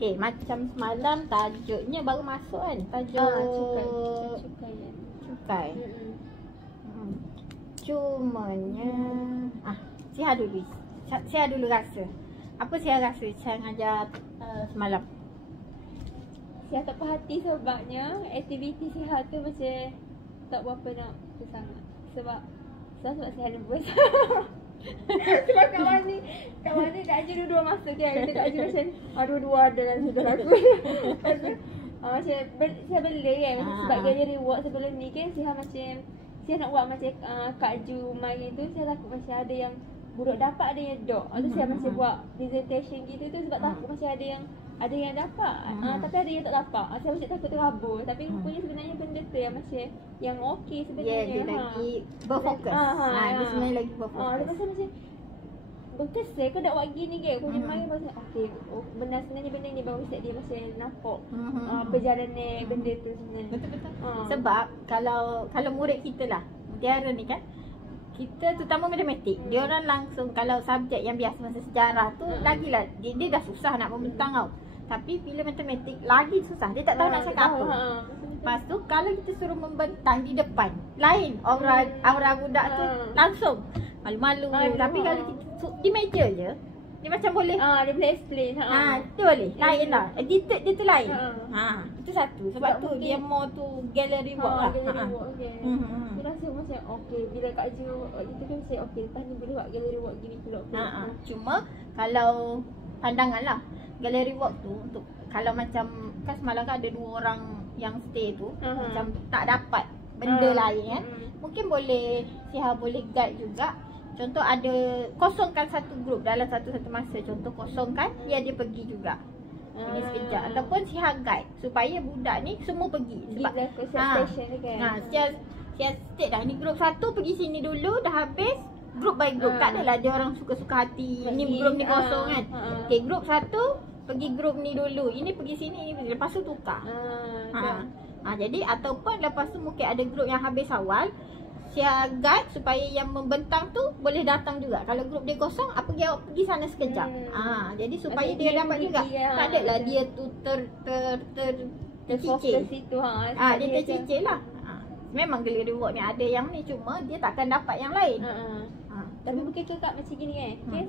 Okay, macam semalam tajuknya baru masuk kan? Tajuk cukai. Cumanya Siha dulu. Siha dulu rasa. Apa Siha rasa Chan ajar semalam? Siha tak puas hati sebabnya aktiviti Siha tu macam tak berapa nak tu sangat. Sebab Siha nervous. Sebab kawan ni dah ajar dua-dua masuk kan. Kita tak ajar macam dua-dua ada dalam sudut aku. Macam Siha bela kan. Sebab gallery work sebelum ni kan Siha nak buat macam Kak Ju main tu. Siha takut macam ada yang buruk dapat, ada yang dok. Lepas tu Siha macam buat presentation gitu tu sebab takut macam ada yang dapat, tapi ada yang tak dapat. Saya macam takut terabur. Tapi rupanya sebenarnya benda tu yang macam yang okey sebenarnya. Dia lagi berfokus. Dia sebenarnya lagi berfokus. Lepas tu macam berkesal kau nak buat gini ke? Kau ni main macam okey. Benar sebenarnya benda ni baru set dia macam nampak perjalanan benda tu sebenarnya. Betul-betul. Sebab kalau murid kita lah, Mutiara ni kan, kita terutama matematik, dia orang langsung kalau subjek yang biasa masa sejarah tu lagilah dia dah susah nak membentang tau. Tapi bila matematik lagi susah, dia tak tahu nak cakap apa. Lepas tu kalau kita suruh membentang di depan, lain aura budak tu langsung malu-malu. Tapi kalau kita di meja je, dia macam boleh dia boleh explain. Dia boleh. Lain lah. Edited dia tu lain. Itu satu. Sebab tu dia more tu gallery work lah. Gallery work okey. Dia rasa macam okey bila Kak Ju kita kan say okey lepas ni boleh buat gallery work gini pula. Cuma kalau pandangan lah gallery work tu untuk kalau macam kan semalam kan ada 2 orang yang stay tu macam tak dapat benda lain kan. Mungkin boleh Siha boleh guide juga. Contoh ada kosongkan satu grup dalam satu masa. Contoh kosongkan dia pergi juga. Pergi sekejap. Ataupun Siha guide supaya budak ni semua pergi. Sebab station ni kan. Siha state dah ni grup 1 pergi sini dulu, dah habis grup by grup. Tak adalah dia orang suka-suka hati ni grup ni kosong kan. Okay, grup 1 pergi grup ni dulu. Ini pergi sini, ini pergi. Lepas tu tukar. Jadi ataupun lepas tu mungkin ada grup yang habis awal, Siha guide supaya yang membentang tu boleh datang juga. Kalau grup dia kosong, pergi sana sekejap. Jadi supaya dia dapat juga. Tak adalah dia tu tercicir. Dia tercicir lah. Memang gallery work ni ada yang ni, cuma dia takkan dapat yang lain. Tapi mungkin tu Kak macam gini kan. Okay?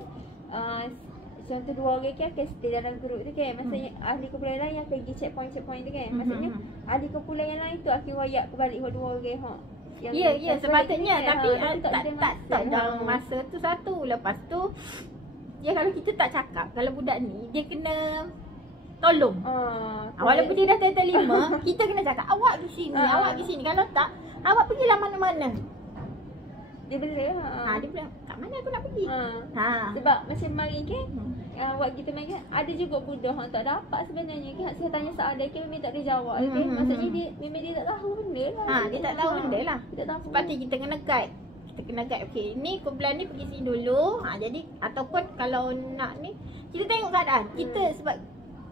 Contoh 2 orang kan akan stay dalam grup tu kan. Maksudnya ahli kumpulan lain yang pergi checkpoint tu kan. Maksudnya ahli kumpulan yang lain tu akan wayak kebalik 2 orang. Ya, sepatutnya. Tapi tak dalam masa tu satu. Lepas tu kalau kita tak cakap, kalau budak ni dia kena tolong. Walaupun dia dah title 5, kita kena cakap awak pergi sini, awak pergi sini. Kalau tak, awak pergilah mana-mana. Dia boleh dia bilang kat mana aku nak pergi. Sebab macam mari kan waktu kita main kan ada juga budak yang tak dapat sebenarnya kan. Saya tanya soalan dia memang tak ada jawab kan. Maksudnya dia tak tahu benda lah. Dia tak tahu benda lah. Sepatutnya kita kena guide. Okey, ni kumpulan ni pergi sini dulu. Jadi ataupun kalau nak ni kita tengok keadaan. Kita sebab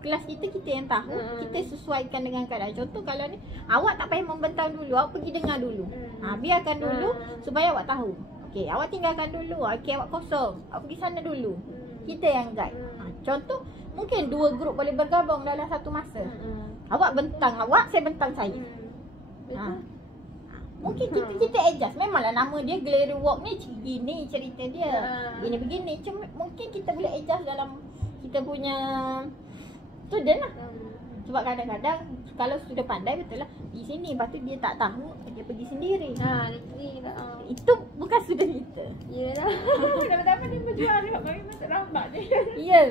kelas kita yang tahu, kita sesuaikan dengan keadaan. Contoh kalau ni awak tak payah membentang dulu, awak pergi dengar dulu. Biarkan dulu supaya awak tahu. Okey, awak tinggalkan dulu. Okey, awak kosong. Awak pergi sana dulu. Kita yang guide. Contoh mungkin 2 grup boleh bergabung dalam satu masa. Awak bentang awak, saya bentang saya. Mungkin kita adjust. Memanglah nama dia gallery work ni gini cerita dia. Begini. Cuma mungkin kita boleh adjust dalam kita punya student lah. Sebab kadang-kadang kalau sudah pandai betul lah di sini, lepas tu dia tak tahu, dia pergi sendiri. Itu bukan student kita. Yalah. Kenapa dia berjual dia kami masuk lambat je. Ya.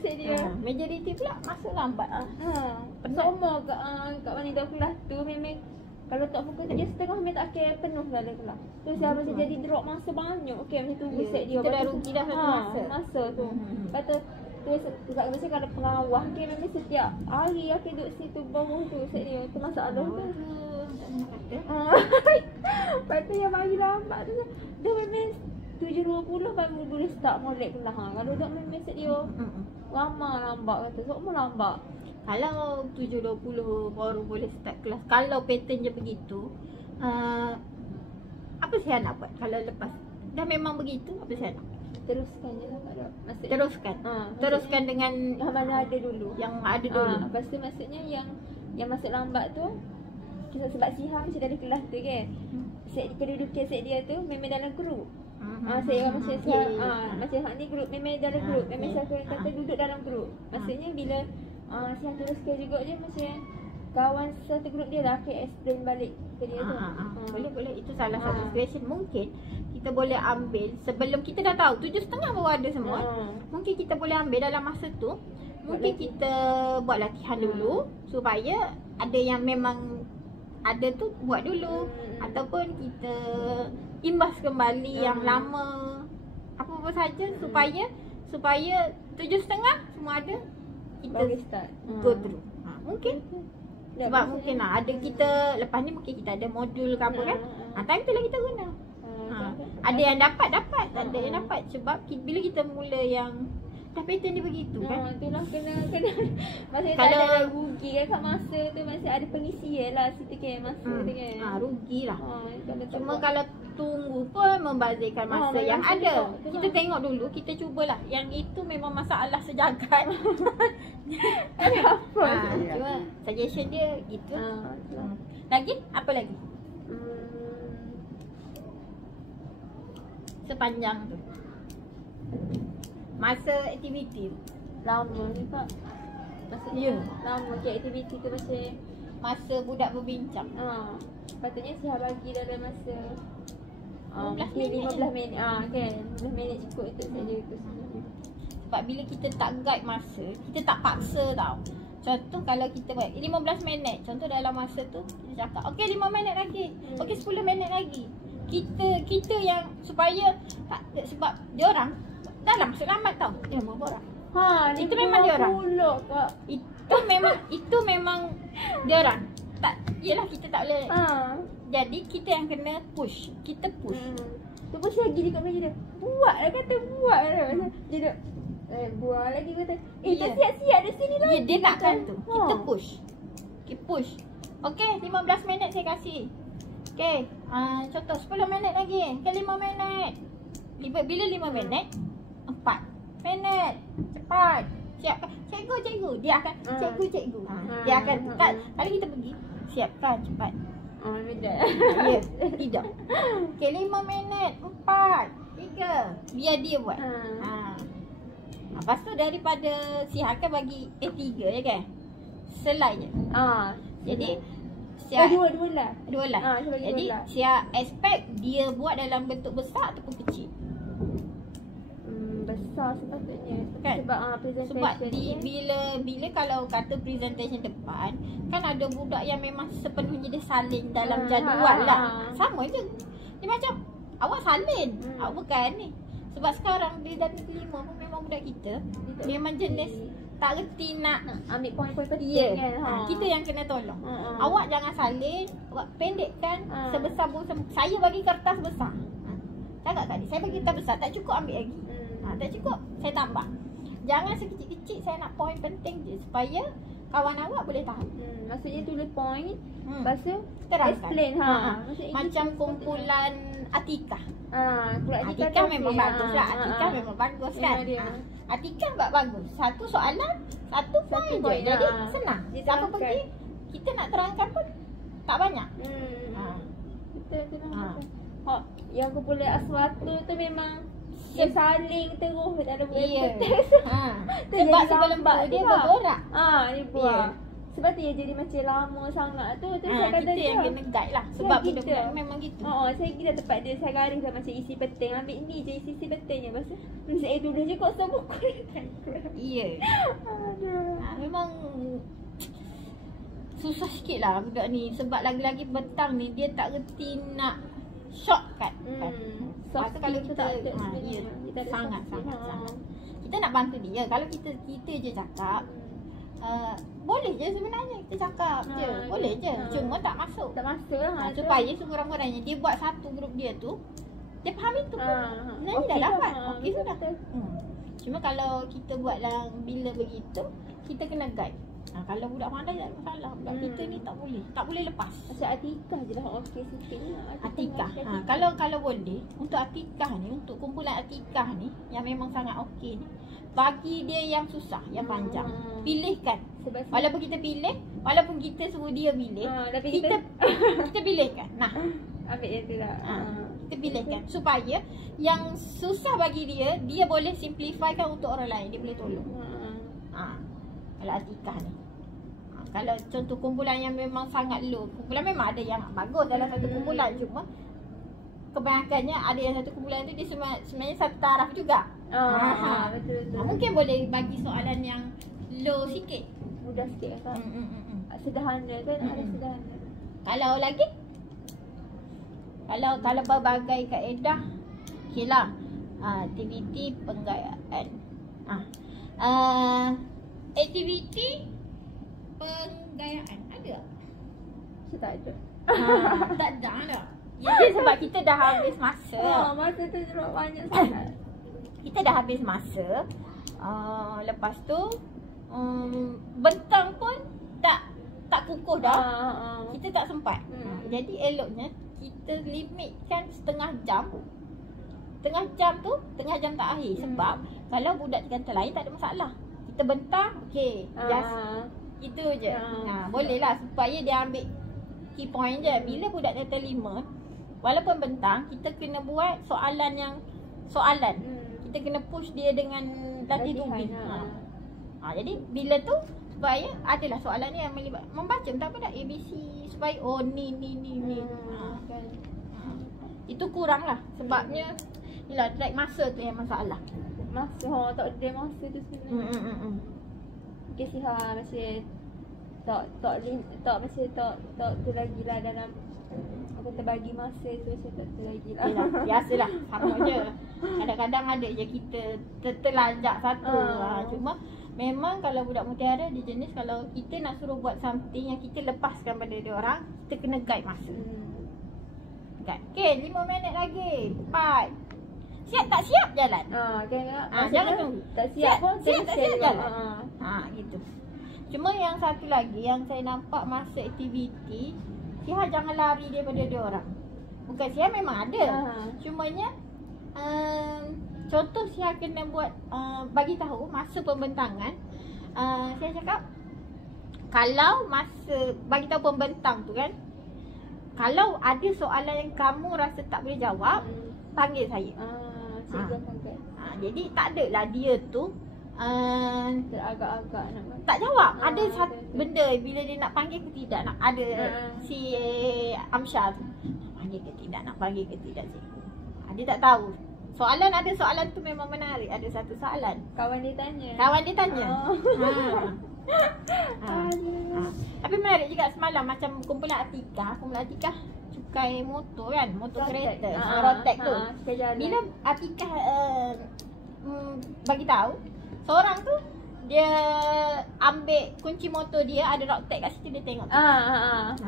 Dia majoriti pula masuk lambat. Semua kat wanita kelas tu memang kalau tak fokus dia setengah memang tak akan penuh dalam kelas. Tu saya macam jadi drop masa banyak. Okey macam tu set dia. Kita dah rugi dah satu masa tu. Lepas tu juga macam kalau pengawal ke memang setiap hari akan duduk situ bawah tu set dia. Tu masalah tu. Lepas tu yang bagi lambat tu dia memang 7.20 baru boleh start molek kelas. Kalau tak memang set dia lama lambat kata. Semua lambat. Kalau 7.20 baru boleh start kelas. Kalau pattern je begitu, apa saya nak buat kalau lepas dah memang begitu, apa saya nak? teruskan je lah Kak. Maksudnya Teruskan. maksudnya Teruskan dengan yang mana ada dulu. yang ada dulu. Lepas tu maksudnya yang masuk lambat tu sebab Siha macam dari kelas tu kan. Set kedudukan set dia tu memang dalam grup. Saya macam Siha macam hak ni grup memang dalam grup. Memang saya kata duduk dalam grup. Maksudnya bila Siha teruskan juga dia macam kawan satu grup dia dah akan explain balik ke dia tu. Boleh. Itu salah satu situation. Mungkin kita boleh ambil sebelum kita dah tahu 7.30 baru ada semua. Mungkin kita boleh ambil dalam masa tu. Mungkin kita buat latihan dulu supaya ada yang memang ada tu buat dulu. Ataupun kita imbas kembali yang lama. Apa-apa saja supaya 7.30 semua ada. Kita start go through. Mungkin sebab mungkin ada kita lepas ni mungkin kita ada modul ke apa kan. Time tu lah kita guna. Ada yang dapat, ada yang dapat sebab bila kita mula yang dah pattern dia begitu kan. Itulah kena masih Kalau- tak ada rugi kan kat masa tu masih ada pengisian lah situ kan masa tu kan. Rugilah. Kalau tak Cuma buat. kalau tunggu pun membazirkan masa yang masa ada. juga. Kita tengok dulu, kita cubalah. Yang itu memang masalah sejagat. Ada apa? Cuma suggestion dia gitu. Itulah. Lagi? Apa lagi? Sepanjang tu. Masa aktiviti tu. Lama ni Pak. Maksudnya lama ke aktiviti tu macam Masa budak berbincang. patutnya Siha bagi dalam masa 15 mungkin minit 15 minit kan 15 minit cukup itu saja tu. Sebab bila kita tak guide masa, kita tak paksa tau. Contoh kalau kita buat 15 minit, contoh dalam masa tu kita cakap, okey 5 minit lagi, okey 10 minit lagi. Kita yang supaya tak, sebab dia orang dalam masuk lambat tau. Dia berapa orang? Itu memang dia orang. Kak. Itu memang dia orang. Tak, yelah kita tak boleh. Jadi kita yang kena push. Kita push. Tu pun saya gini kat meja dia. Buat lah kata buat lah. Dia duk buat lagi kata. Tak siap-siap di sini lagi. Dia takkan tu. Kita push. Kita push. Okey, 15 minit saya kasih. Okey, contoh 10 minit lagi. Okey, 5 minit. Bila 5 minit, 4 minit. Cepat. Siapkan. Cikgu. Dia akan cikgu. Dia akan kalau kita pergi, siapkan cepat. Beda. Ya, tidak. Okey, 5 minit, 4, 3. Biar dia buat. Lepas tu daripada Siha kan bagi A3 je kan. Selai je. Jadi Siha Dua lah. dua lah. saya bagi Jadi dua lah. Siha expect dia buat dalam bentuk besar ataupun kecil. Besar sepatutnya Kan? sebab presentation Sebab ni bila kalau kata presentation depan, kan ada budak yang memang sepenuhnya dia salin dalam jadual lah. Sama je. Dia macam awak salin, awak bukan ni. Sebab sekarang bila dah negeri 5 pun memang budak kita memang jenis tak reti nak ambil poin-poin penting kan. Kita yang kena tolong. Awak jangan salin, awak pendekkan sebesar busa. Saya bagi kertas besar. Cakap kat dia, saya bagi kertas besar, tak cukup ambil lagi. Tak cukup, saya tambah. Jangan sekecil-kecil, saya nak poin penting je supaya kawan awak boleh tahu. Maksudnya tulis point, lepas tu Terangkan. explain Macam kumpulan Atikah. Kumpulan Atikah memang bagus lah. Atikah memang bagus kan. Memang dia. Atikah bagus. Satu soalan, satu poin je. point, Jadi senang. Dia Siapa terangkan. pergi, kita nak terangkan pun tak banyak. Betul yang kumpulan Aswata tu memang dia saling terus dalam Iya. betul. Sebab sebelum tu dia berborak. Dia buat. Sebab tu dia jadi macam lama sangat tu. Saya kata Kita yang kena guide lah. Sebab budak-budak memang gitu. saya kira tempat dia saya garis dah macam isi penting. Ambil ni je isi pentingnya. Lepas tu saya tulis je kok semua buku. Iya. Memang susah sikit lah budak ni. Sebab lagi-lagi petang ni dia tak reti nak shortcut kan. Soft Kalau skill tu kita tak ada sebenarnya. Kita ada sangat. soft skill. Kita nak bantu dia. Kalau kita je cakap, boleh je sebenarnya kita cakap je. Boleh je. Cuma tak masuk. Tak masuk lah. Supaya sekurang-kurangnya dia buat satu grup dia tu, dia faham itu pun. Sebenarnya dah dapat. Okey sudah. Cuma kalau kita buat lah bila begitu, kita kena guide. Kalau budak pandai tak ada masalah. Budak kita ni tak boleh lepas. Macam Atikah je lah okey sikit ni. Atikah. Kalau boleh untuk Atikah ni, untuk kumpulan Atikah ni yang memang sangat okey ni, bagi dia yang susah, yang panjang. Pilihkan. Walaupun kita pilih, walaupun kita suruh dia pilih, tapi kita pilihkan. Nah, ambil yang tu lah. Kita pilihkan supaya yang susah bagi dia, dia boleh simplifykan untuk orang lain, dia boleh tolong. Kalau Atikah ni. Kalau contoh kumpulan yang memang sangat low, kumpulan memang ada yang bagus dalam satu kumpulan, cuma kebanyakannya ada yang satu kumpulan tu dia sebenarnya satu taraf juga. Betul. Mungkin boleh bagi soalan yang low sikit, mudah sikit kan. Sederhana kan, ada sederhana. Kalau lagi kalau berbagai kaedah, okeylah. Aktiviti penggayaan. Aktiviti penggayaan ada tak? Saya tak ada. Tak ada. Jadi sebab kita dah habis masa. Masa tu terlalu banyak sangat. Kita dah habis masa. Lepas tu bentang pun tak kukuh dah. Kita tak sempat. Jadi eloknya kita limitkan setengah jam. Tengah jam tak akhir. Sebab kalau budak kantor lain tak ada masalah. Kita bentang, okey. Just itu je. Boleh lah supaya dia ambil key point je. Bila budak level 5, walaupun bentang, kita kena buat soalan. Kita kena push dia dengan latih tubing. Jadi bila tu supaya adalah soalan ni yang melibat membaca tak apa dah ABC supaya ni. Itu kurang lah sebabnya yalah track masa tu yang masalah. Masa tak ada masa tu sebenarnya. Kesihan masih tak terlagi lah dalam apa terbagi masa tu macam tak terlagi lah. Yalah, biasalah sama je. Kadang-kadang ada je kita terlajak satu. Cuma memang kalau budak mutiara dia jenis kalau kita nak suruh buat something yang kita lepaskan pada dia orang, kita kena guide masa. Guide. Okay, 5 minit lagi. 4. Siap tak siap jalan. Jangan tunggu. Tak siap pun siap tak siap jalan. Gitu. Cuma yang satu lagi yang saya nampak masa aktiviti, Siha jangan lari daripada dia orang. Bukan Siha memang ada. Cumanya contoh Siha kena buat bagi tahu masa pembentangan. Saya cakap kalau masa bagi tahu pembentang tu kan, kalau ada soalan yang kamu rasa tak boleh jawab, panggil saya. Jadi tak adalah dia tu agak-agak nak tak jawab. Ada satu benda bila dia nak panggil ke tidak, nak ada si Amsyar tu panggil ke tidak, nak panggil ke tidak cikgu. Dia tak tahu. Ada soalan tu memang menarik. Ada satu soalan kawan dia tanya. Tapi menarik juga semalam macam kumpulan Atikah cukai motor kan, motor kereta, rotek tu. Bila Atikah bagi tahu, seorang tu dia ambil kunci motor dia, ada rock tag kat situ, dia tengok.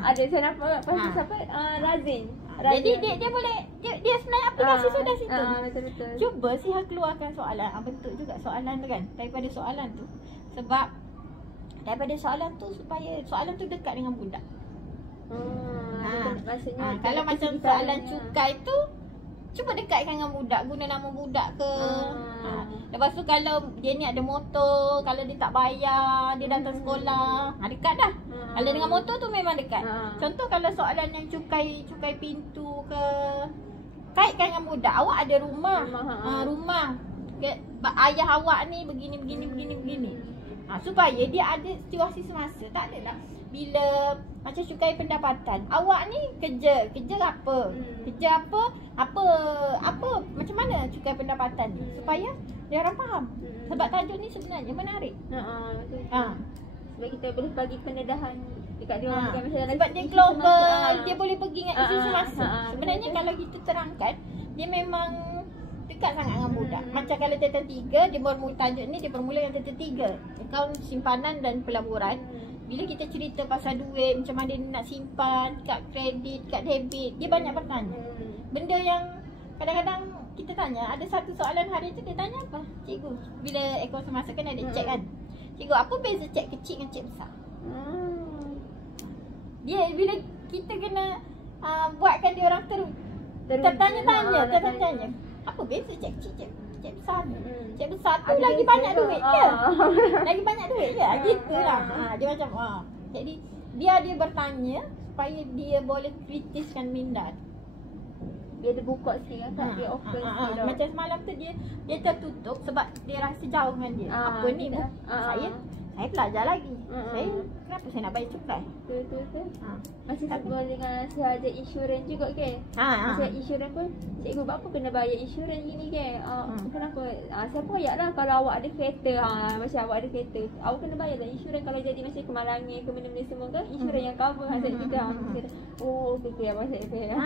Ada saya nampak pasal siapa? Razin. Jadi dia boleh dia sebenarnya aplikasi sudah situ. Betul. Cuba Siha keluarkan soalan. Bentuk juga soalan tu kan. Daripada soalan tu. Sebab daripada soalan tu supaya soalan tu dekat dengan budak. Kalau macam soalan cukai tu, cuba dekatkan dengan budak, guna nama budak ke. Lepas tu kalau dia ni ada motor, kalau dia tak bayar, dia datang sekolah, dekat dah. Kalau dengan motor tu memang dekat. Contoh kalau soalan yang cukai pintu ke, kaitkan dengan budak. Awak ada rumah. Rumah ayah awak ni begini. Supaya dia ada situasi semasa. Tak adalah bila macam cukai pendapatan, awak ni kerja apa? Kerja apa macam mana cukai pendapatan ni supaya dia orang faham. Sebab tajuk ni sebenarnya menarik. Sebab kita boleh bagi pendedahan dekat dia orang macam sebab dia global, dia boleh pergi dengan isu semasa. Sebenarnya kalau kita terangkan, dia memang dekat sangat dengan budak. Macam kalau Teta 3, dia bermula tajuk ni, dia bermula dengan Teta 3, akaun simpanan dan pelaburan. Bila kita cerita pasal duit, macam mana dia nak simpan, kad kredit, kad debit, dia banyak bertanya. Benda yang kadang-kadang kita tanya, ada satu soalan hari tu dia tanya apa? Cikgu, bila akaun semasa kan ada cek kan? Cikgu, apa beza cek kecil dengan cek besar? Dia bila kita kena buatkan dia orang tertanya-tanya. Apa beza cek kecil, cek besar ni? Cek besar tu Ada lagi beza banyak tu. duit ke? Lagi banyak duit ke? Gitulah. Dia macam jadi dia bertanya supaya dia boleh kritiskan minda. Dia ada buka sikit kan, dia open sikit. Macam semalam tu dia tertutup sebab dia rasa jauh dengan dia. Apa ni? Saya belajar lagi. Kenapa saya nak bayar cukai? Betul. Macam sebab dengan sahaja insurans juga ke? Macam insurans pun, cikgu apa kena bayar insurans gini ke? Kenapa? Siapa ayatlah kalau awak ada kereta, macam awak ada kereta, awak kena bayar lah insurans kalau jadi macam kemalangan ke benda-benda semua kan, insurans yang cover hasil kita. Oh, okey abang saya.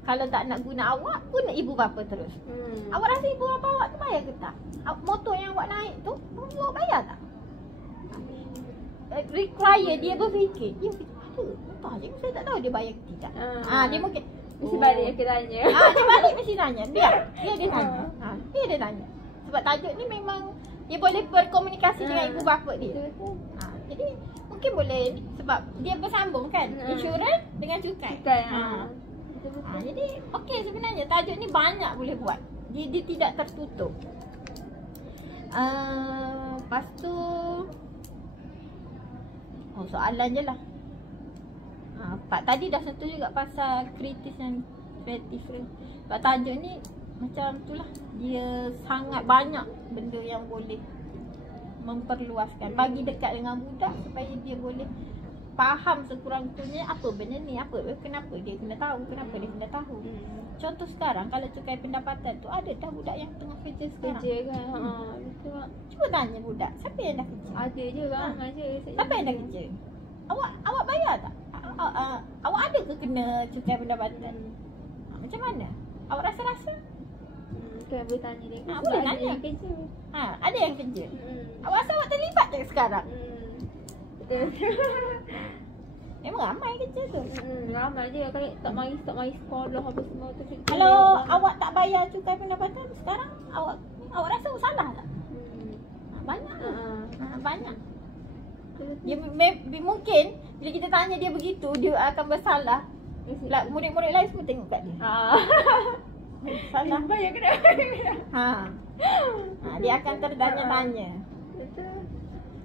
Kalau tak nak guna awak, guna ibu bapa terus. Awak rasa ibu bapa awak tu bayar ke tak? Motor yang awak naik tu, awak bayar tak? Require dia berfikir. Dia fikir, entah je, saya tak tahu dia bayar ke tidak. Dia mungkin mesti balik dia tanya. Dia balik mesti tanya. Dia tanya. Dia tanya. Sebab tajuk ni memang dia boleh berkomunikasi dengan ibu bapa dia. Jadi mungkin boleh sebab dia bersambung kan, insurans dengan cukai. Jadi okey, sebenarnya tajuk ni banyak boleh buat. Dia tidak tertutup. Lepas tu soalan je lah. Pak tadi dah sentuh juga pasal kritis dan kreatif. Sebab tajuk ni macam tu lah. Dia sangat banyak benda yang boleh memperluaskan, bagi dekat dengan budak supaya dia boleh faham sekurang-kurangnya apa benda ni, kenapa dia kena tahu, Contoh sekarang kalau cukai pendapatan tu, ada dah budak yang tengah kerja sekarang. Betul. Cuba tanya budak, siapa yang dah kerja? Ada je ramai je. Siapa yang dah kerja? Awak bayar tak? Awak ada ke kena cukai pendapatan? Macam mana? Awak rasa-rasa? Kan boleh tanya dia. Boleh tanya. Ada yang kerja. Ada yang kerja. Awak rasa awak terlibat tak sekarang? Betul. Memang ramai kerja tu. Ramai je. Kalau tak mari sekolah apa semua tu. Kalau awak tak bayar cukai pendapatan sekarang, awak rasa awak salah tak? Banyak. Banyak. Dia mungkin bila kita tanya dia begitu, dia akan bersalah. Murid-murid lain semua tengok kat dia. Salah bayar kena. Dia akan terdanya-tanya. Betul.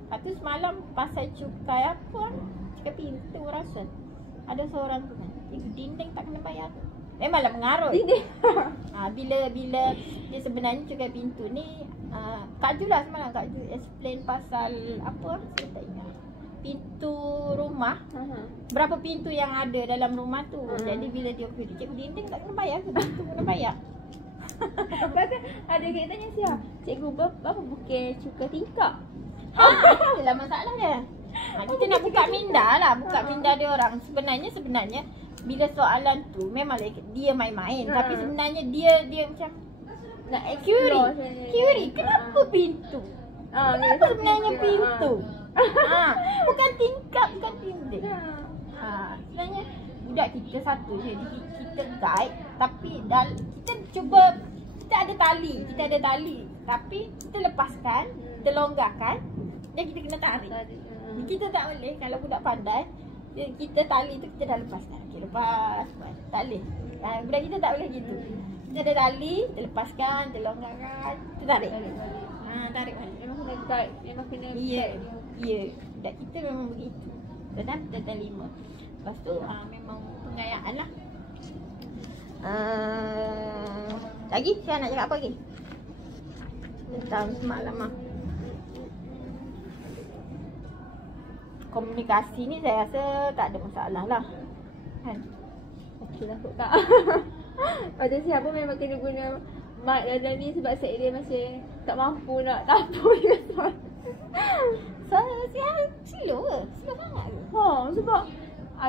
Lepas tu semalam pasal cukai apa? Cukai pintu rasa. Ada seorang tu kan, dinding tak kena bayar tu. Memanglah mengarut. Bila dia sebenarnya cukai pintu ni, Kak Ju lah semalam, Kak Ju explain pasal apa? Saya tak ingat. Pintu rumah. Berapa pintu yang ada dalam rumah tu. Jadi bila dia pergi, cikgu dinding tak kena bayar ke? Pintu kena bayar. Pasal ada kita tanya siapa? Cikgu berapa bukan cukai tingkap? Itulah masalah dia. Kita nak buka minda lah, buka minda dia orang. Sebenarnya bila soalan tu memanglah dia main-main, tapi sebenarnya dia macam nak query. Kenapa pintu? Kenapa sebenarnya pintu? Bukan tingkap, bukan dinding. Sebenarnya budak kita satu je, kita guide, tapi kita cuba, kita ada tali, tapi kita lepaskan, kita longgarkan dan kita kena tarik. Kita tak boleh, kalau budak pandai, kita tali tu kita dah lepaskan. Okey, lepas tali. Budak kita tak boleh gitu. Kita ada tali, kita lepaskan, kita longgarkan, kita tarik. Tarik balik. Memang kena guide, memang kena guide. Ya, budak kita memang begitu. Dan kita terima. Lepas tu memang pengayaan lah. Lagi saya nak cakap apa lagi? Tentang semalam komunikasi ni saya rasa tak ada masalah lah. Kan? Okey lah kot tak. Pada siapa memang kena guna mic dalam ni sebab saya dia masih tak mampu nak tapu dia. Saya slow sangat ke? Sebab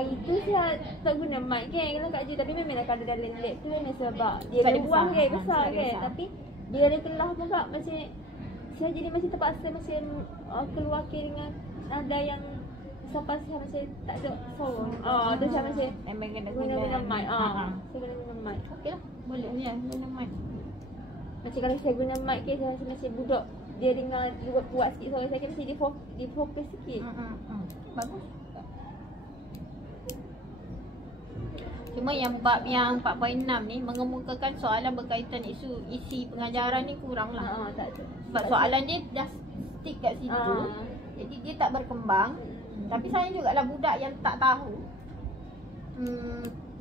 itu saya tak guna mic kan kalau Kak Ji, tapi memanglah kalau dalam lab tu memang sebab dia luang kan, besar kan. Tapi bila ada kelas pula macam saya jadi macam terpaksa macam keluarkan dengan nada yang sampai saya macam tak ada sound. Tu saya macam memang kena guna mic. Saya guna mic. Okey lah, boleh ni guna mic. Macam kalau saya guna mic ke saya macam budak dia dengar buat sikit suara saya mesti dia fokus sikit. Bagus. Cuma yang bab yang 4.6 ni mengemukakan soalan berkaitan isi pengajaran ni kurang lah. Tak ada. Sebab soalan dia dah stick kat situ. Jadi dia tak berkembang. Tapi sayang jugalah budak yang tak tahu.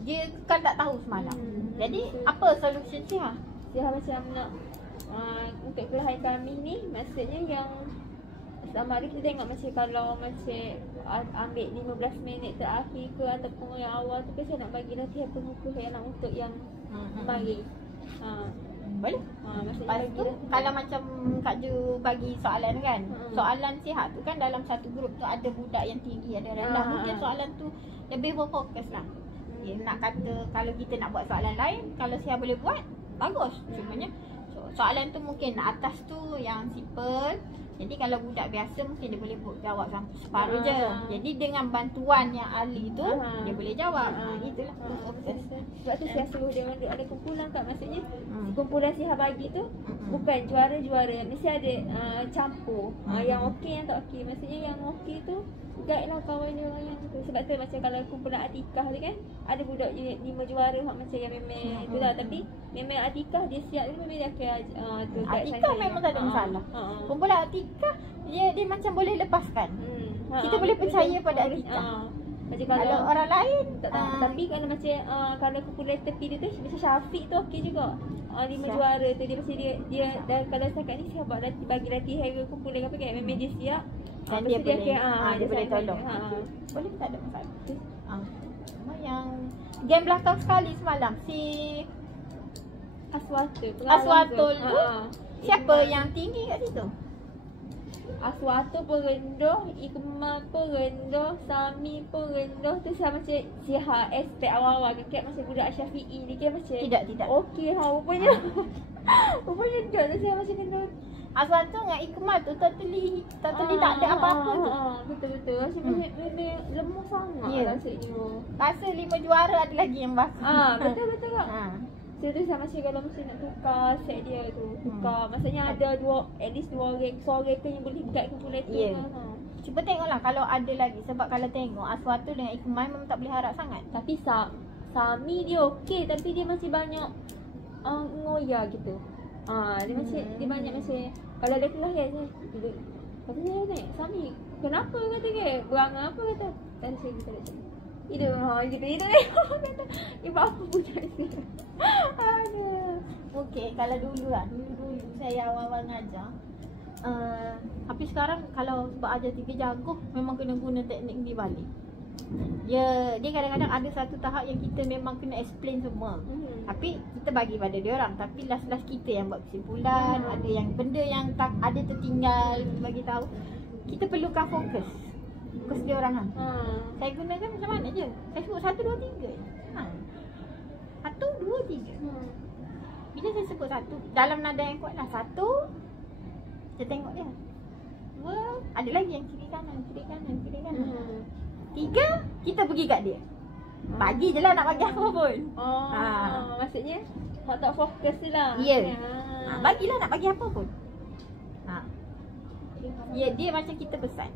Dia kan tak tahu semalam. Jadi apa solution Siha? Siha macam nak untuk kelahiran kami ni, maksudnya yang sama ada kita tengok macam kalau macam ambil 15 minit terakhir ke ataupun yang awal tu, saya nak bagi latihan pengukuhan untuk yang mari. Boleh. Lepas tu kalau macam Kak Ju bagi soalan kan, soalan sihat tu kan dalam satu grup tu ada budak yang tinggi, ada rendah. Mungkin soalan tu lebih berfokus lah. Nak kata kalau kita nak buat soalan lain, kalau sihat boleh buat, bagus. Cumanya soalan tu mungkin atas tu yang simple. Jadi kalau budak biasa mungkin dia boleh jawab sampai separuh je. Jadi dengan bantuan yang ahli tu dia boleh jawab. Itulah proses. Sebab tu saya suruh dia orang ada kumpulan kat, maksudnya kumpulan Siha bagi tu bukan juara-juara, mesti ada campur. Yang okey yang tak okey. Maksudnya yang okey tu guide lah kawan dia orang yang tu. Sebab tu macam kalau kumpulan Atikah tu kan, ada budak 5 juara macam yang memang tu lah. Tapi memang Atikah dia siap tu, memang dia akan tu guide. Atikah memang tak ada masalah. Kumpulan Atikah dia macam boleh lepaskan. Kita boleh percaya pada Atikah. Macam kalau orang lain tapi kalau macam kalau kumpulan tepi dia tu macam Syafiq tu okey juga. 5 juara tu dia macam dia dan kalau setakat ni saya buat bagi latihan kumpulan apa kan, memang dia siap. Dan dia boleh dia boleh tolong. Boleh, tak ada masalah. Cuma yang game belakang sekali semalam si Aswatul tu siapa yang tinggi kat situ? Aswatul pun rendah, Ikmal pun rendah, Sami pun rendah. Tu sama macam Siha aspek awal-awal kan macam budak Syafi'i ni kan macam tidak. Okey rupanya. Rupanya tak saya macam kena Aswatul dengan Ikmal tu totally tak ada apa-apa tu. Betul. Macam lemah sangat rasanya. Rasa 5 juara ada lagi yang bagus. Betul kak. Saya tu sama macam kalau mesti nak tukar set dia tu. Tukar. Maksudnya ada at least 2 orang, seorang ke yang boleh guide kumpulan tu. Cuba tengoklah kalau ada lagi. Sebab kalau tengok Aswatul dengan Ikmal memang tak boleh harap sangat. Tapi Sami dia okey, tapi dia masih banyak ngoya gitu. Dia macam dia banyak macam kalau ada kelas kan saya duduk. Tapi saya tanya, Sami, kenapa kata ke? Berangan apa kata? Tak ada saya. Hidup gitu kata. Ibu apa pun tak ada. Aduh. Okey, kalau dulu saya awal-awal ngajar. Tapi sekarang kalau sebab ajar 3 jago memang kena guna teknik ni balik. Dia kadang-kadang ada satu tahap yang kita memang kena explain semua. Tapi kita bagi pada dia orang, tapi last kita yang buat kesimpulan. Ada yang benda yang tak ada tertinggal bagi tahu. Kita perlukan fokus dia orang kan. Saya gunakan macam mana je. Saya sebut 1 2 3. 1 2 3. Bila saya sebut 1 dalam nada yang kuat lah. 1 kita tengok dia. 2 ada lagi yang kiri kanan. 3 kita pergi kat dia. Bagi je lah nak bagi apa pun. Maksudnya hak tak fokus je lah. Ya. Bagilah nak bagi apa pun. Ya, dia macam kita pesan.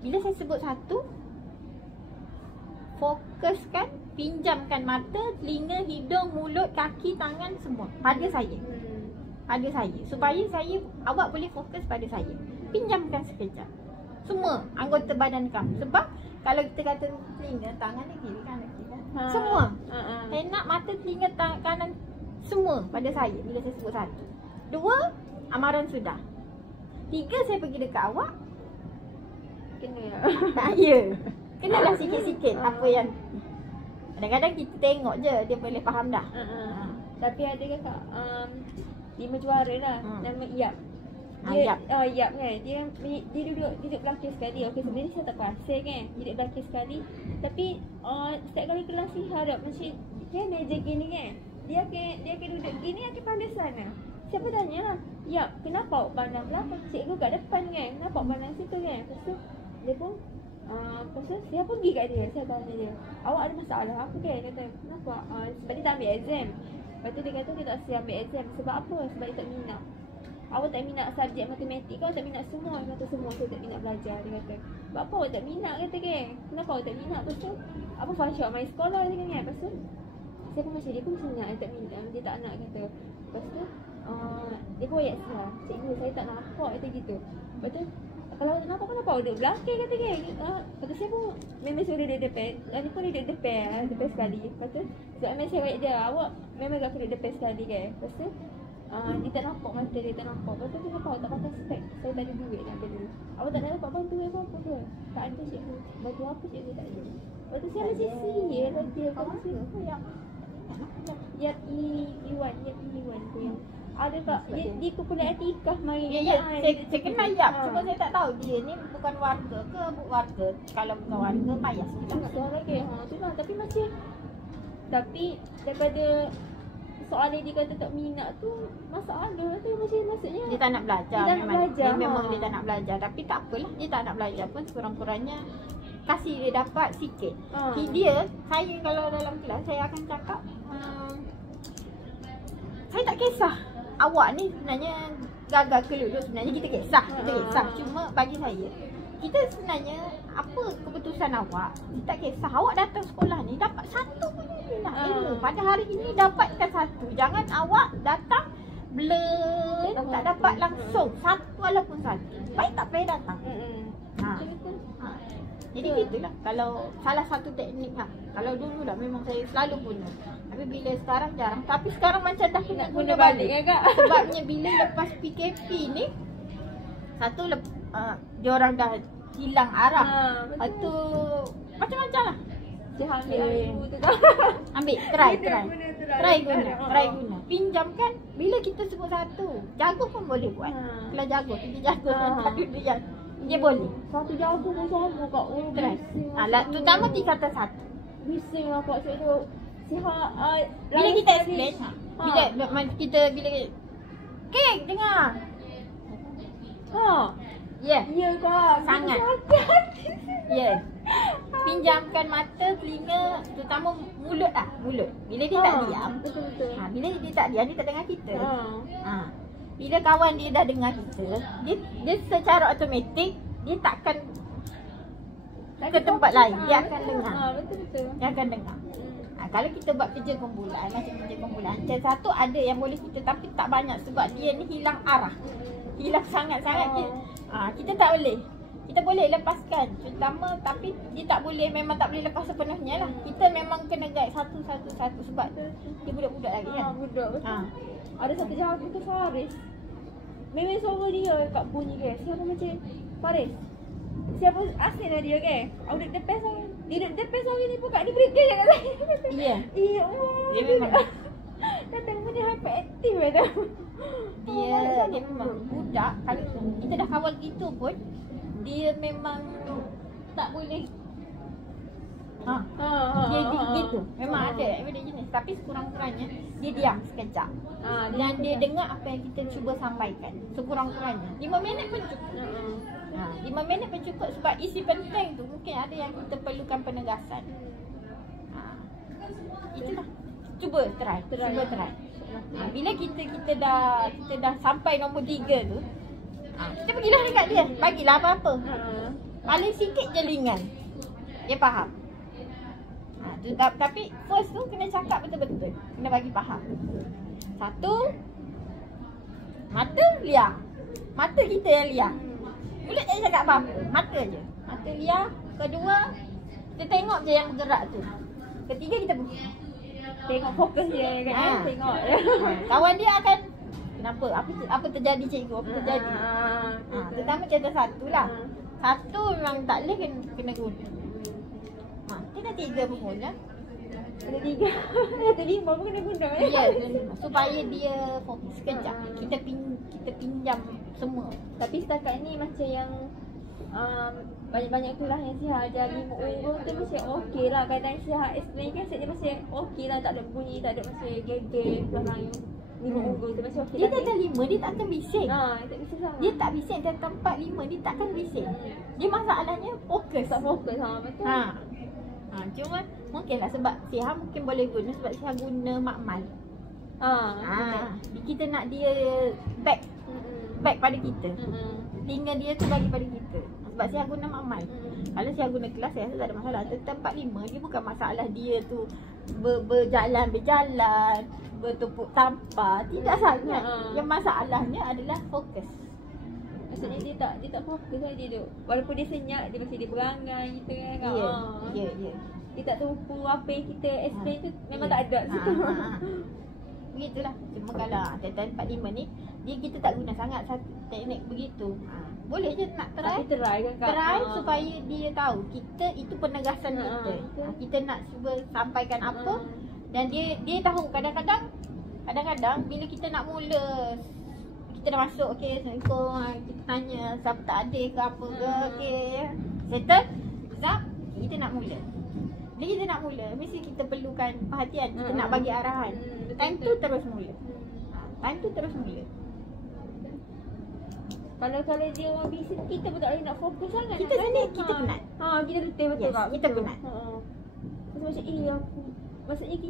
Bila saya sebut 1, fokuskan, pinjamkan mata, telinga, hidung, mulut, kaki, tangan semua pada saya. Pada saya. Supaya awak boleh fokus pada saya. Pinjamkan sekejap. Semua anggota badan kamu. Sebab kalau kita kata telinga, tangan ni kiri kanan. Semua. Saya nak mata, telinga, kanan semua pada saya bila saya sebut 1. 2, amaran sudah. 3, saya pergi dekat awak. Kena. Ya. Kenalah sikit-sikit apa yang kadang-kadang kita tengok je dia boleh faham dah. Tapi ada kan kak 5 juara lah. Nama Iyap. Iyap kan. Dia duduk belakang sekali. Okey, sebenarnya saya tak perasan kan. Duduk belakang sekali. Tapi setiap kali kelas ni harap macam kan meja gini kan. Dia akan duduk gini, akan pandang sana. Siapa tanya lah, Iyap, kenapa awak pandang belakang? Cikgu kat depan kan. Kenapa awak pandang situ kan? Lepas tu dia pun lepas tu saya pergi kat dia. Saya tanya dia, awak ada masalah apa kan? Dia kata, kenapa? Sebab dia tak ambil exam. Lepas tu dia kata dia tak siap ambil exam. Sebab apa? Sebab dia tak minat. awak tak minat subjek matematik ke? Awak tak minat semua? Dia kata semua saya tak minat belajar. Dia kata, apa awak tak minat kata ke? Kenapa awak tak minat? Lepas tu, apa function awak main sekolah dia kan? Lepas tu, saya pun macam dia pun minat, dia tak minat, dia tak nak kata. Lepas tu, dia pun ayat siap. Cikgu saya tak nampak kata gitu. Lepas tu, kalau awak tak nampak kenapa awak duduk belakang kata ke? Lepas tu saya pun memang suruh dia depan. Dia pun dia duduk depan sekali. Lepas tu, sebab memang saya ayat dia, awak memang tak duduk depan sekali kan? Lepas tu, dia tak nampak mata dia, tak nampak. Lepas tu kenapa awak tak pakai spek? Saya tak ada duit nak beli. Awak tak nak dapat bantu apa-apa ke? Tak ada cikgu. Bantu apa cikgu tak ada. Lepas tu saya macam sial lah dia. Yap Iwan tu yang ada tak? Dia kuliah etikah mari. Ya, saya kenal Yap. Cuma saya tak tahu dia ni bukan warga ke warga. Kalau bukan warga, payah sikit. Tak tahu lagi. Tu lah. Tapi macam, tapi daripada soalan dia kata tak minat tu, masalah tu macam maksudnya Dia tak nak belajar. Dia tak nak belajar. Memang dia tak nak belajar. Tapi tak apalah, dia tak nak belajar pun sekurang-kurangnya kasih dia dapat sikit. Saya kalau dalam kelas saya akan cakap, saya tak kisah awak ni sebenarnya gagal ke lulus. Sebenarnya kita kisah. Cuma bagi saya, kita sebenarnya apa keputusan awak, kita tak kisah. Awak datang sekolah ni dapat satu pun minat ilmu. Pada hari ini dapatkan satu. Jangan awak datang blur, tak dapat langsung satu walaupun satu. Baik tak payah datang. Jadi gitulah kalau salah satu teknik lah. Kalau dulu lah memang saya selalu guna. Tapi bila sekarang jarang. Tapi sekarang macam dah kena guna balik kan Kak? Sebabnya bila lepas PKP ni, satu diorang dah hilang arah. Lepas tu macam-macam lah. Dia ambil ilmu tu dah. Ambil, try guna. Pinjamkan. Bila kita sebut satu, jago pun boleh buat. Kalau jago, kita jago. Dia boleh. Satu jago pun sama Kak. Try. Terutama dia kata satu. Bising lah Kak. Saya tu sihat. Bila kita explain, bila Kek, dengar. Ya. Ya Kak. Sangat. Ya. Pinjamkan mata, telinga, terutama mulut lah. Mulut. Bila dia tak diam. Betul-betul. Bila dia tak diam, dia tak dengar kita. Bila kawan dia dah dengar kita, dia secara automatik dia takkan ke tempat lain. Dia akan dengar. Betul-betul. Dia akan dengar. Kalau kita buat kerja kumpulan, macam kerja kumpulan, satu ada yang boleh kita tapi tak banyak sebab dia ni hilang arah. Hilang sangat-sangat. Kita tak boleh. Kita boleh lepaskan terutama, tapi dia tak boleh, memang tak boleh lepas sepenuhnya lah. Kita memang kena guide satu-satu sebab dia budak-budak lagi kan. Budak betul. Ada satu jago tu Faris. Memang suara dia kat bunyi ke. Siapa macam Faris? Siapa asli lah dia ke? Aku duduk depan saya. Dia duduk depan saya ni pun kat dia break je kat saya. Ya. Iya. Dia memang kata dia hyperaktif tu. Dia memang budak. Kalau kita dah kawal gitu pun, dia memang tak boleh. Dia gitu. Memang ada jenis. Tapi sekurang-kurangnya dia diam sekejap. Dan dia dengar apa yang kita cuba sampaikan. Sekurang-kurangnya 5 minit pun cukup. 5 minit pun cukup sebab isi penting tu mungkin ada yang kita perlukan penegasan. Itulah. Cuba try. Bila kita dah sampai nombor 3 tu, kita pergilah dekat dia. Bagilah apa-apa. Paling sikit je ringan. Dia faham. Tapi first tu kena cakap betul-betul. Kena bagi faham. Satu, mata liar. Mata kita yang liar. Mulut tak cakap apa-apa. Mata je. Mata liar. Kedua, kita tengok je yang bergerak tu. Ketiga, kita buka. Tengok fokus dia kan. Tengok. Kawan dia akan, kenapa? Apa terjadi cikgu? Apa terjadi? Terutama cerita satu lah. Satu memang tak boleh kena guna. Kita 3 pun guna. Ada 3. Ada 5 pun kena guna. Ya, supaya dia fokus sekejap. Kita pinjam semua. Tapi setakat ni macam yang banyak-banyak kelas yang Sihat ajar 5 orang tu macam okey lah. Kadang Sihat explain kan dia macam okey lah. Tak ada bunyi, tak ada macam geger belakang 5 orang tu macam okey dia lah. Dia datang 5, dia takkan bising. Tak bising sama. Dia tak bising. Dia tempat 5, dia takkan bising. Dia masalahnya fokus. Tak fokus betul. Cuma mungkinlah sebab Sihat mungkin boleh guna sebab Sihat guna makmal. Kita nak dia back. back pada kita. Telinga dia tu bagi pada kita. Sebab saya guna mamai. Kalau saya guna kelas saya rasa tak ada masalah. Tentang 45 dia bukan masalah dia tu berjalan, bertumpuk tampar. Tidak sangat. Yang masalahnya adalah fokus. Maksudnya dia tak fokus lah dia duduk. Walaupun dia senyap, dia masih dia berangai gitu kan. Ya. Dia tak tumpu apa yang kita explain tu memang tak ada situ. Begitulah. Cuma kalau TTN 45 ni kita tak guna sangat satu teknik begitu. Boleh je nak try. Try kan Kak? Try supaya dia tahu kita itu penegasan kita. Kita nak cuba sampaikan apa dan dia tahu kadang-kadang bila kita nak mula kita dah masuk Assalamualaikum, kita tanya siapa tak ada ke apa ke, settle, zap, kita nak mula. Bila kita nak mula, mesti kita perlukan perhatian, kita nak bagi arahan. Time tu terus mula. Kalau dia orang busy, kita pun tak boleh nak fokus sangat. Kita sendiri, kita penat. Kita betul Kak. Kita penat. Macam maksudnya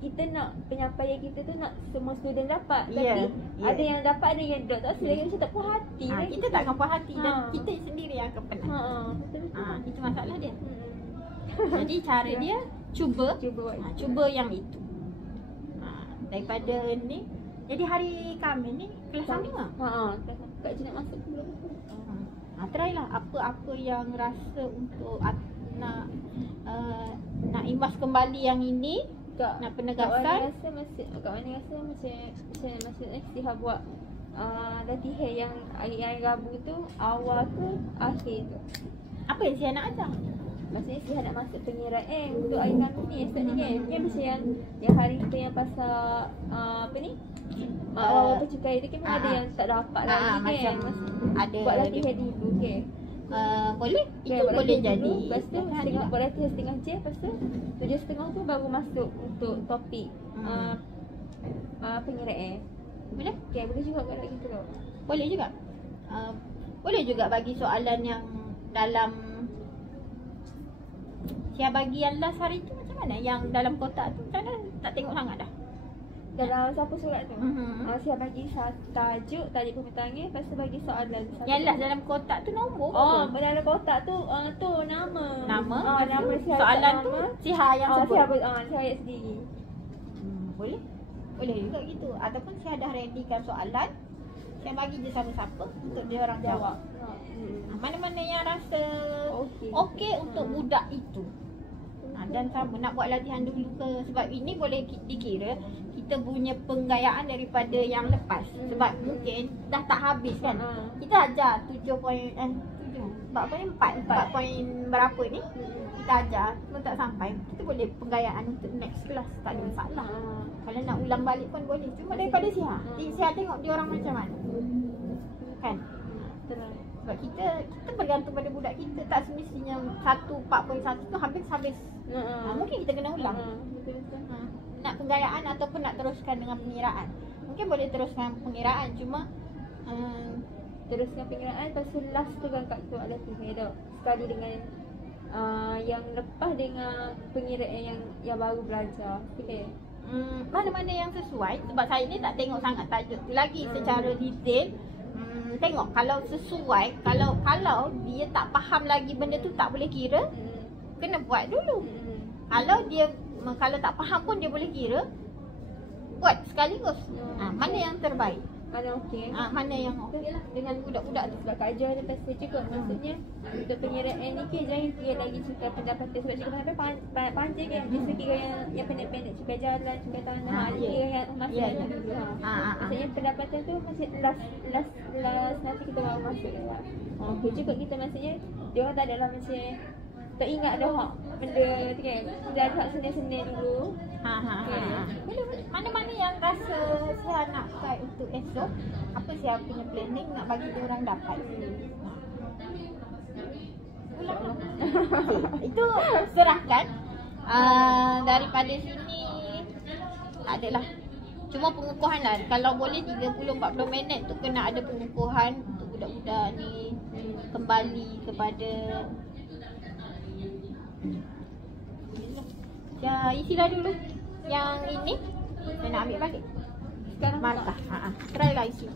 kita nak penyampaian kita tu nak semua student dapat. Tapi ada yang dapat, ada yang tak. Tak selagi macam tak puas hati. Kita tak akan puas hati dan kita sendiri yang akan penat. Itu masalah dia. Jadi cara dia cuba yang itu. Daripada ni. Jadi hari Khamis ni kelas sama ke? Kak Cik nak masuk belum? Try lah apa yang rasa untuk nak imbas kembali yang ini. Nak penegasan. Kak Wani rasa macam Siha buat latihan yang hari Rabu tu awal ke akhir tu. Apa yang Siha nak ajar? Maksudnya Siha nak masuk pengiraan untuk hari Khamis ni esok ni kan. Kan macam yang hari kita yang pasal apa ni? Awal cukai tu kan ada yang tak dapat lagi kan. Ada buat latihan dulu kan. Boleh, itu boleh jadi. Lepas tu buat latihan setengah jam. Lepas tu 7.30 tu baru masuk untuk topik pengiraan. Boleh? Okay, boleh juga buat lagi tu. Boleh juga. Boleh juga bagi soalan yang dalam Siha bagi yang last hari tu macam mana? Yang dalam kotak tu macam mana? Tak tengok sangat dah. Dalam siapa surat tu? Siha bagi tajuk permintaannya. Lepas tu bagi soalan. Yang last dalam kotak tu nombor apa? Dalam kotak tu tu nama. Nama? Nama Siha. Soalan tu Siha yang sebut? Siha ayat sendiri. Boleh? Boleh juga gitu. Ataupun Siha dah readykan soalan, Siha bagi je siapa-siapa untuk dia orang jawab. Mana-mana yang rasa okey untuk budak itu. Dan sama nak buat latihan dulu ke, sebab ini boleh dikira kita punya penggayaan daripada yang lepas. Sebab mungkin dah tak habis kan. Kita ajar 4 poin berapa ni kita ajar, cuma tak sampai. Kita boleh penggayaan untuk next class, tak ada masalah. Kalau nak ulang balik pun boleh. Cuma daripada Siha tengok dia orang macam mana. Kan? Sebab kita bergantung pada budak kita. Tak semestinya 4.1 tu habis. Mungkin kita kena ulang. Nak penggayaan ataupun nak teruskan dengan pengiraan. Mungkin boleh teruskan pengiraan, cuma teruskan pengiraan. Lepas tu last tu kan Kak tu ada 3 tau. Sekali dengan yang lepas dengan pengiraan yang baru belajar. Okay. Mana-mana yang sesuai. Sebab saya ni tak tengok sangat tajuk tu lagi secara detail. Tengok kalau sesuai, kalau dia tak faham lagi benda tu tak boleh kira, kena buat dulu. Kalau tak faham pun dia boleh kira, buat sekaligus. Mana yang terbaik? Mana okey? Mana yang okey lah dengan budak-budak tu. Sebab Kak Joy ada pasal juga. Maksudnya untuk pengiraan ni jangan kira lagi cukai pendapatan. Sebab cukai pendapatan panjang kan. Dia kira yang pendek-pendek, cukai jalan, cukai tanah. Kira yang masih dulu. Maksudnya pendapatan tu masih last nanti kita baru masuk lah. Okey juga kita maksudnya dia orang tak adalah macam tak ingat dah benda tu kan. Kita ada hak senin-senin dulu. Mana-mana yang rasa Siha nak guide untuk esok, apa Siha punya planning nak bagi dia orang dapat. Ulang. Itu serahkan. Daripada sini adalah cuma pengukuhan lah. Kalau boleh 30-40 minit tu kena ada pengukuhan untuk budak-budak ni kembali kepada isilah dulu. Yang ini saya nak ambil balik sekarang markah. Try lah isi.